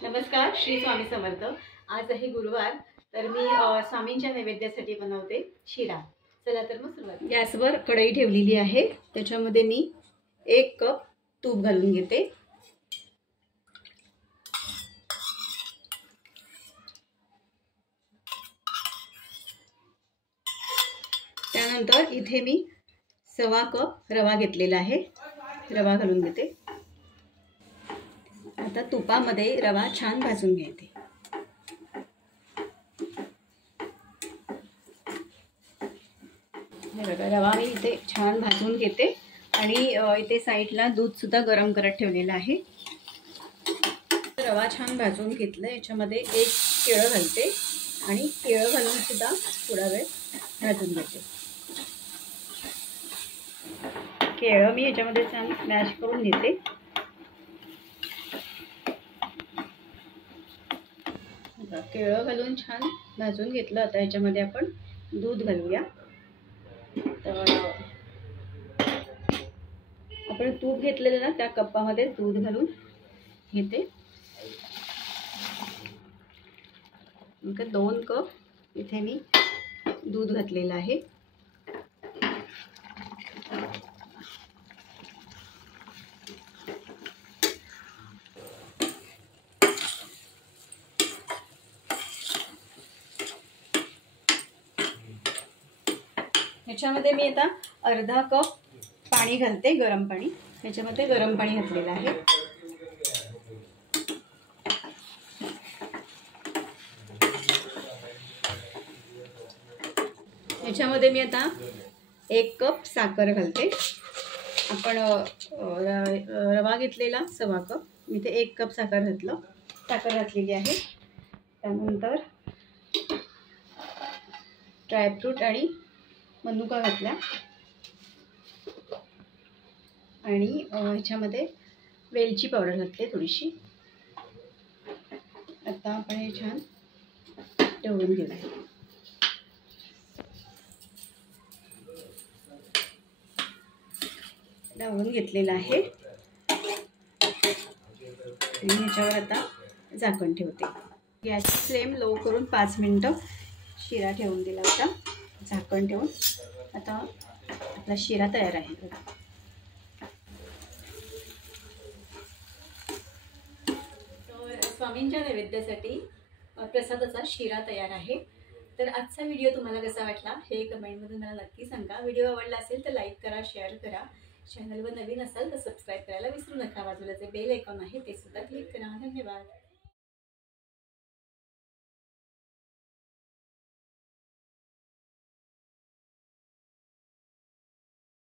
नमस्कार, श्री स्वामी समर्थ। आज आहे गुरुवार, तर मी स्वामींच्या नैवेद्यासाठी बनवते शिरा। चला तर मग सुरुवात। गॅसवर कढई ठेवलेली आहे, त्याच्यामध्ये मी 1 कप तूप घालून घेते। त्यानंतर इथे मी 1.25 कप रवा घेतलेला आहे, रवा घालून घेते। आता तुपामध्ये रवा छान भाजून घ्यायचे। हे बघा, रवा मी इथे छान भाजून घेते आणि इथे साईडला दूध सुद्धा गरम करत ठेवलेलं आहे। रवा छान भाजून घेतलं, याच्यामध्ये 1 केळं घालते आणि केळं घालून सुद्धा थोडा वेळ भाजून घेते। केळं मी याच्यामध्ये छान स्मॅश करून घेते। केळं घालून छान भाजून घेतलं। आता याच्यामध्ये आपण दूध घालूया। तर आपण तूप घेतलेलं ना, त्या कपामध्ये दूध घालून घेते। 2 कप इथे मी दूध घातलेलं आहे। ह्याच्यामध्ये मी आता अर्धा कप पाणी घालते, गरम पाणी। ह्याच्यामध्ये गरम पाणी घातलेलं आहे। ह्याच्यामध्ये मी आता 1 कप साखर घालते। आपण रवा घेतलेला 1.25 कप, मी ते 1 कप साखर घातलेली आहे। त्यानंतर ड्रायफ्रूट आणि मनुका घातला आणि ह्याच्यामध्ये वेलची पावडर घातली थोडीशी। आता आपण हे छान ढवळून घेऊया। ढवळून घेतलेलं आहे आणि ह्याच्यावर आता झाकण ठेवते। गॅस फ्लेम लो करून 5 मिनिटं शिरा ठेवून दिला होता, झाकण ठेवून। आता आपला शिरा तयार आहे। तर स्वामींच्या नैवेद्यासाठी प्रसादाचा शिरा तयार आहे। तर आजचा व्हिडिओ तुम्हाला कसा वाटला हे कमेंटमध्ये मला नक्की सांगा। व्हिडिओ आवडला असेल तर लाईक करा, शेअर करा। चॅनलवर नवीन असाल तर सबस्क्राईब करायला विसरू नका। बाजूला जे बेल आयकॉन आहे ते सुद्धा क्लिक करा। धन्यवाद।